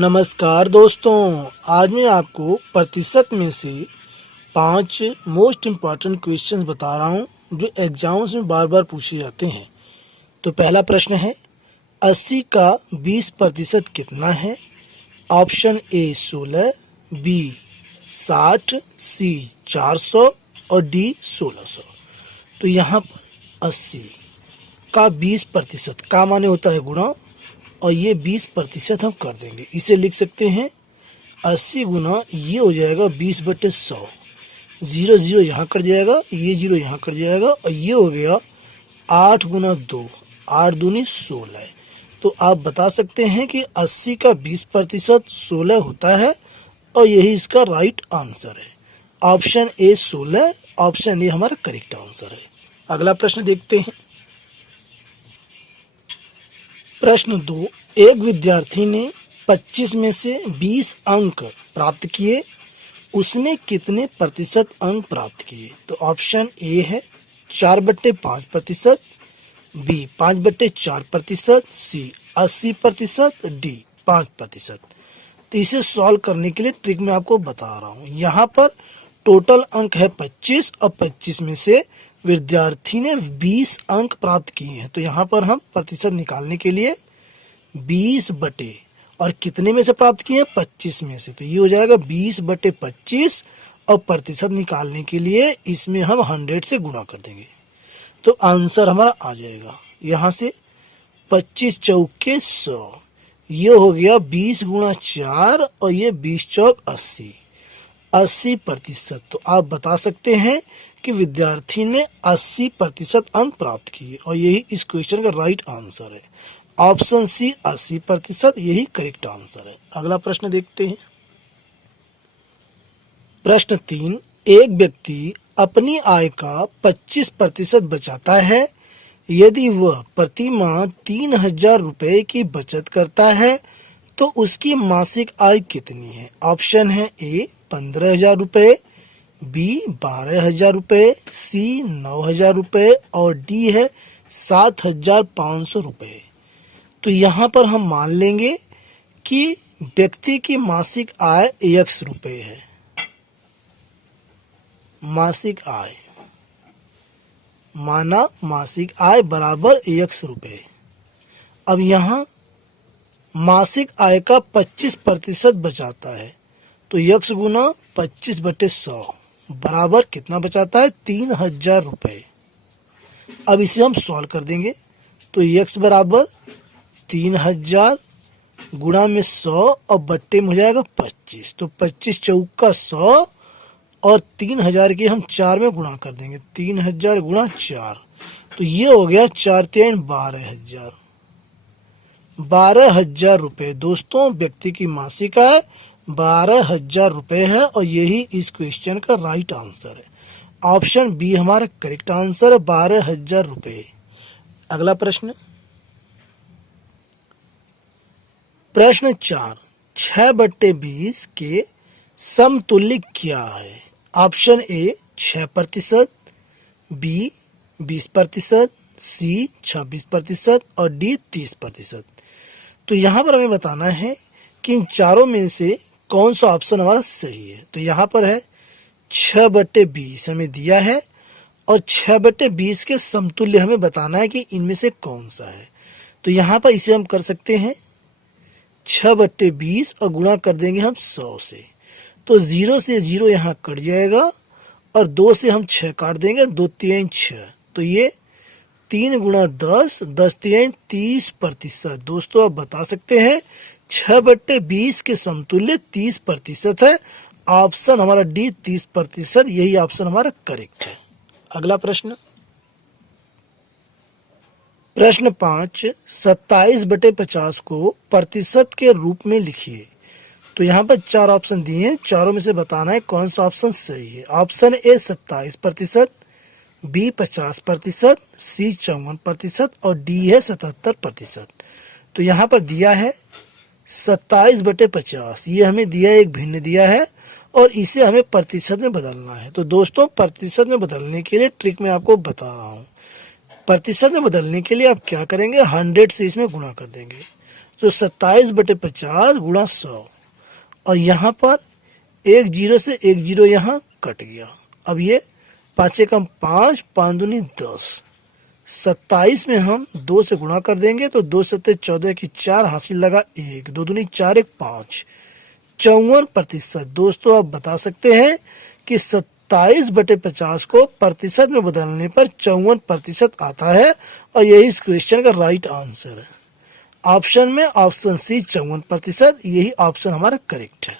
नमस्कार दोस्तों, आज मैं आपको प्रतिशत में से 5 मोस्ट इम्पॉर्टेंट क्वेश्चंस बता रहा हूं जो एग्जाम्स में बार बार पूछे जाते हैं। तो पहला प्रश्न है 80 का 20% कितना है। ऑप्शन ए 16, बी 60, सी 400 और डी 1600। तो यहाँ पर 80 का 20% का माने होता है गुणा, और ये 20% हम कर देंगे। इसे लिख सकते हैं 80 गुना ये हो जाएगा 20/100। 0 0 यहाँ कट जाएगा, ये 0 यहाँ कट जाएगा, और ये हो गया 8 गुना 2, 8 दूनी 16। तो आप बता सकते हैं कि 80 का 20% 16 होता है, और यही इसका राइट आंसर है। ऑप्शन ए 16, ऑप्शन ए हमारा करेक्ट आंसर है। अगला प्रश्न देखते हैं। प्रश्न 2, एक विद्यार्थी ने 25 में से 20 अंक प्राप्त किए, उसने कितने प्रतिशत अंक प्राप्त किए। तो ऑप्शन ए है 4/5%, बी 5/4%, सी 80%, डी 5%। तो इसे सॉल्व करने के लिए ट्रिक मैं आपको बता रहा हूँ। यहाँ पर टोटल अंक है 25, और 25 में से विद्यार्थी ने 20 अंक प्राप्त किए हैं। तो यहाँ पर हम प्रतिशत निकालने के लिए 20 बटे, और कितने में से प्राप्त किए हैं 25 में से, तो ये हो जाएगा 20/25, और प्रतिशत निकालने के लिए इसमें हम 100 से गुणा कर देंगे। तो आंसर हमारा आ जाएगा यहाँ से 25 चौके 100, ये हो गया 20 गुणा 4, और ये 20 चौक 80, 80%। तो आप बता सकते हैं कि विद्यार्थी ने 80% अंक प्राप्त किए, और यही इस क्वेश्चन का राइट आंसर है। ऑप्शन सी 80%, यही करेक्ट आंसर है। अगला प्रश्न देखते हैं। प्रश्न 3, एक व्यक्ति अपनी आय का 25% बचाता है। यदि वह प्रति माह 3000 रुपए की बचत करता है तो उसकी मासिक आय कितनी है। ऑप्शन है ए 15,000 रुपये, बी 12,000 रुपये, सी 9,000 रुपये, और डी है 7,500 रुपये। तो यहाँ पर हम मान लेंगे कि व्यक्ति की मासिक आय x रुपये है। मासिक आय माना मासिक आय बराबर x रुपये। अब यहाँ मासिक आय का 25% बचाता है, तो x गुना 25/100 बराबर कितना बचाता है 3,000 रुपये। अब इसे हम सॉल्व कर देंगे। तो x बराबर 3,000 गुणा में 100, और बट्टे में हो जाएगा 25। तो 25 चौका 100, और 3,000 की हम 4 में गुणा कर देंगे। 3,000 गुणा 4, तो ये हो गया 4 3 12,000। 12,000 रुपये दोस्तों व्यक्ति की मासिक आय 12,000 रुपये है, और यही इस क्वेश्चन का राइट आंसर है। ऑप्शन बी हमारा करेक्ट आंसर है, 12,000 रुपये। अगला प्रश्न, प्रश्न 4, 6/20 के समतुल्य क्या है। ऑप्शन ए 6%, बी 20%, सी 26%, और डी 30%। तो यहाँ पर हमें बताना है कि इन चारों में से कौन सा ऑप्शन हमारा सही है। तो यहाँ पर है 6/20 हमें दिया है, और 6/20 के समतुल्य हमें बताना है कि इनमें से कौन सा है। तो यहाँ पर इसे हम कर सकते हैं 6/20, और गुणा कर देंगे हम 100 से। तो 0 से 0 यहाँ कट जाएगा, और 2 से हम 6 काट देंगे, 2 3 6, तो ये 3 गुणा 10, 10 3 30%। दोस्तों आप बता सकते हैं 6/20 के समतुल्य 30% है। ऑप्शन हमारा डी 30%, यही ऑप्शन हमारा करेक्ट है। अगला प्रश्न, प्रश्न 5, 27/50 को प्रतिशत के रूप में लिखिए। तो यहाँ पर 4 ऑप्शन दिए हैं, चारों में से बताना है कौन सा ऑप्शन सही है। ऑप्शन ए 27%, बी 50%, सी 54%, और डी है 77%। तो यहाँ पर दिया है 27/50, ये हमें दिया है, एक भिन्न दिया है, और इसे हमें प्रतिशत में बदलना है। तो दोस्तों प्रतिशत में बदलने के लिए ट्रिक मैं आपको बता रहा हूँ। प्रतिशत में बदलने के लिए आप क्या करेंगे, 100 से इसमें गुणा कर देंगे। तो 27/50 गुणा 100, और यहाँ पर एक जीरो से एक जीरो यहाँ कट गया। अब ये 5 एकम 5, 5 दूनी 10, 27 में हम 2 से गुणा कर देंगे तो 2 सत्ते 14 की 4, हासिल लगा 1, 2 दूनी 4, 1 5, 54%। दोस्तों आप बता सकते हैं कि 27/50 को प्रतिशत में बदलने पर 54% आता है, और यही इस क्वेश्चन का राइट आंसर है। ऑप्शन में ऑप्शन सी 54%, यही ऑप्शन हमारा करेक्ट है।